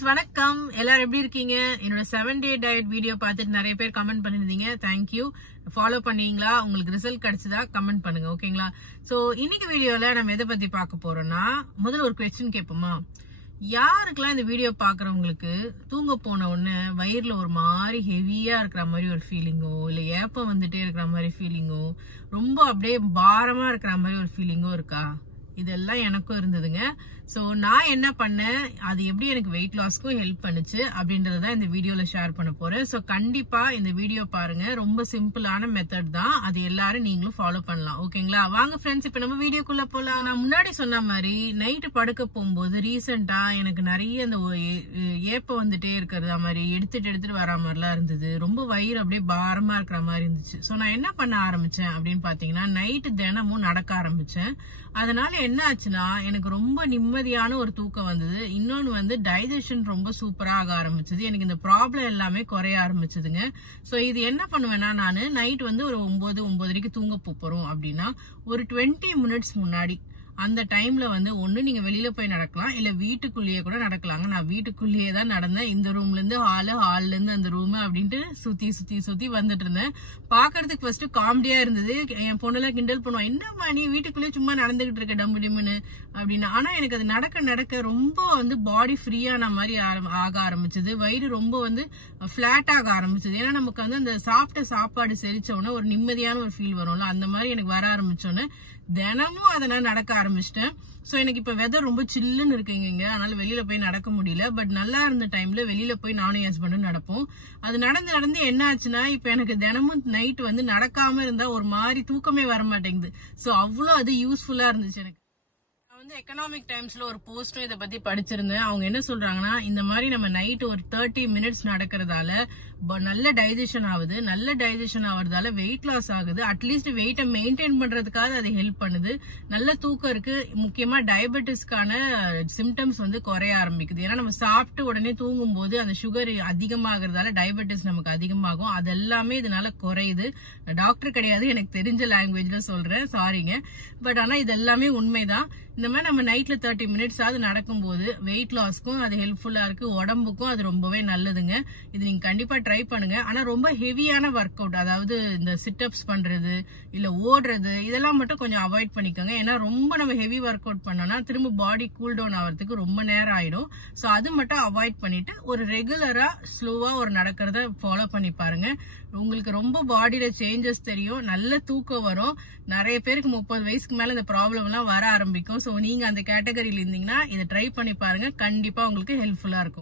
Friends வணக்கம். எல்லாரும் எப்படி இருக்கீங்க? என்னோட 7-day டயட் வீடியோ பார்த்துட்டு நிறைய பேர் கமெண்ட் பண்ணிருந்தீங்க. தேங்க்யூ. ஃபாலோ பண்ணீங்களா? உங்களுக்கு ரிசல்ட் கிடைச்சதா? கமெண்ட் பண்ணுங்க. ஓகேங்களா? சோ இன்னைக்கு வீடியோல நம்ம எதை பத்தி பார்க்க போறோம்னா, முதல்ல ஒரு क्वेश्चन கேட்போமா? யாருக்கெல்லாம் இந்த வீடியோ பாக்குறவங்களுக்கு தூங்க போன உடனே வயிறுல ஒரு மாதிரி ஹெவியா இருக்கிற மாதிரி ஒரு ஃபீலிங்கோ, இல்ல ஏப்பம் வந்துட்டே இருக்கிற மாதிரி ஃபீலிங்கோ, ரொம்ப அப்படியே பாரமா இருக்கிற மாதிரி ஒரு ஃபீலிங்கோ இருக்கா? இதெல்லாம் எனக்கும் இருந்ததுங்க. சோ நான் என்ன பண்ணேன், அது எப்படி எனக்கு வெயிட் லாஸ்க்கும் ஹெல்ப் பண்ணுச்சு அப்படின்றத இந்த வீடியோல ஷேர் பண்ண போறேன். சோ கண்டிப்பா இந்த வீடியோ பாருங்க. ரொம்ப சிம்பிளான மெத்தட் தான், அது எல்லாரும் நீங்களும் ஃபாலோ பண்ணலாம். ஓகேங்களா? வாங்க ஃப்ரெண்ட்ஸ், இப்ப நம்ம வீடியோக்குள்ள போலாம். நான் முன்னாடி சொன்ன மாதிரி நைட்டு படுக்க போகும்போது ரீசெண்டா எனக்கு நிறைய அந்த ஏப்பம் வந்துட்டே இருக்கிறதா மாதிரி எடுத்துட்டு வரா மாதிரிலாம் இருந்தது. ரொம்ப வயிறு அப்படியே பாரமா இருக்கிற மாதிரி இருந்துச்சு. சோ நான் என்ன பண்ண ஆரம்பிச்சேன் அப்படின்னு பாத்தீங்கன்னா, நைட்டு தினமும் நடக்க ஆரம்பிச்சேன். அதனால என்ன ஆச்சுன்னா, எனக்கு ரொம்ப நிம்மதியான ஒரு தூக்கம் வந்தது. இன்னொன்னு வந்து டைஜஷன் ரொம்ப சூப்பரா ஆக ஆரம்பிச்சது. எனக்கு இந்த ப்ராப்ளம் எல்லாமே குறைய ஆரம்பிச்சதுங்க. சோ இது என்ன பண்ணுவேன்னா, நானு நைட் வந்து ஒரு 9:30 தூங்க போறோம் அப்படின்னா ஒரு 20 மினிட்ஸ் முன்னாடி அந்த டைம்ல வந்து ஒண்ணு நீங்க வெளியில போய் நடக்கலாம், இல்ல வீட்டுக்குள்ளேயே கூட நடக்கலாங்க. நான் வீட்டுக்குள்ளேயே தான் நடந்தேன். இந்த ரூம்ல இருந்து ஹால்ல இருந்து அந்த ரூம் அப்படின்ட்டு சுத்தி வந்துட்டு இருந்தேன். பாக்குறதுக்கு ஃபர்ஸ்ட் காமெடியா இருந்தது. என் பொண்ணுல கிண்டல் பண்ணுவான், என்னம்மா நீ வீட்டுக்குள்ளேயே சும்மா நடந்துகிட்டு இருக்க டம்மு டிம்முன்னு அப்படின்னு. ஆனா எனக்கு அது நடக்க ரொம்ப வந்து பாடி ஃப்ரீயான மாதிரி ஆக ஆரம்பிச்சது. வயிறு ரொம்ப வந்து பிளாட் ஆக ஆரம்பிச்சது. ஏன்னா நமக்கு வந்து அந்த சாப்பிட்ட சாப்பாடு செரிச்ச உடனே ஒரு நிம்மதியான ஒரு ஃபீல் வரும்ல, அந்த மாதிரி எனக்கு வர ஆரம்பிச்சோன்னே தினமும் அதை நான் நடக்க ஆரம்பிச்சிட்டேன். சோ எனக்கு இப்ப வெதர் ரொம்ப சில்லுன்னு இருக்குங்க, அதனால வெளியில போய் நடக்க முடியல. பட் நல்லா இருந்த டைம்ல வெளியில போய் நானும் என் ஹஸ்பண்டும் நடப்போம். அது நடந்து என்ன ஆச்சுன்னா, இப்ப எனக்கு தினமும் நைட் வந்து நடக்காம இருந்தா ஒரு மாதிரி தூக்கமே வர மாட்டேங்குது. சோ அவ்வளவு அது யூஸ்ஃபுல்லா இருந்துச்சு எனக்கு. எக்கனாமிக் டைம்ஸ்ல ஒரு போஸ்டும் இதை பத்தி படிச்சிருந்தேன். அவங்க என்ன சொல்றாங்கன்னா, இந்த மாதிரி நம்ம நைட் ஒரு 30 மினிட்ஸ் நடக்கிறதால நல்ல டைஜஷன் ஆகுது. நல்ல டைஜஷன் ஆகுறதால வெயிட் லாஸ் ஆகுது. அட்லீஸ்ட் வெயிட்டை மெயின்டைன் பண்றதுக்காக அது ஹெல்ப் பண்ணுது. நல்ல தூக்கம் இருக்கு. முக்கியமா டயபெட்டிஸ்க்கான சிம்டம்ஸ் வந்து குறைய ஆரம்பிக்குது. ஏன்னா நம்ம சாப்பிட்டு உடனே தூங்கும் போது அந்த சுகர் அதிகமாகறதால டயபெட்டிஸ் நமக்கு அதிகமாகும். அது எல்லாமே இதனால குறையுது. டாக்டர் கிடையாது, எனக்கு தெரிஞ்ச லாங்குவேஜ்ல சொல்றேன், சாரிங்க. பட் ஆனா இது எல்லாமே உண்மைதான். இந்த மாதிரி நம்ம நைட்ல 30 மினிட்ஸ் ஆகுது நடக்கும்போது வெயிட் லாஸ்க்கும் அது ஹெல்ப்ஃபுல்லா இருக்கு, உடம்புக்கும் அது ரொம்பவே நல்லதுங்க. இது நீங்க கண்டிப்பா ட்ரை பண்ணுங்க. ஆனா ரொம்ப ஹெவியான ஒர்க் அவுட், அதாவது இந்த சிட்அப்ஸ் பண்றது இல்ல ஓடுறது, இதெல்லாம் மட்டும் கொஞ்சம் அவாய்ட் பண்ணிக்கோங்க. ஏன்னா ரொம்ப நம்ம ஹெவி ஒர்க் அவுட் பண்ணோம்னா திரும்ப பாடி கூல் டவுன் ஆகிறதுக்கு ரொம்ப நேரம் ஆயிடும். சோ அது மட்டும் அவாய்ட் பண்ணிட்டு ஒரு ரெகுலரா ஸ்லோவா ஒரு நடக்கிறத ஃபாலோ பண்ணி பாருங்க. உங்களுக்கு ரொம்ப பாடியில சேஞ்சஸ் தெரியும், நல்ல தூக்கம் வரும். நிறைய பேருக்கு 30 வயசுக்கு மேல இந்த ப்ராப்ளம் எல்லாம் வர ஆரம்பிக்கும். சோ நீங்க அந்த கேட்டகரியில இருந்தீங்கன்னா இதை ட்ரை பண்ணி பாருங்க, கண்டிப்பா உங்களுக்கு ஹெல்ப்ஃபுல்லா இருக்கும்.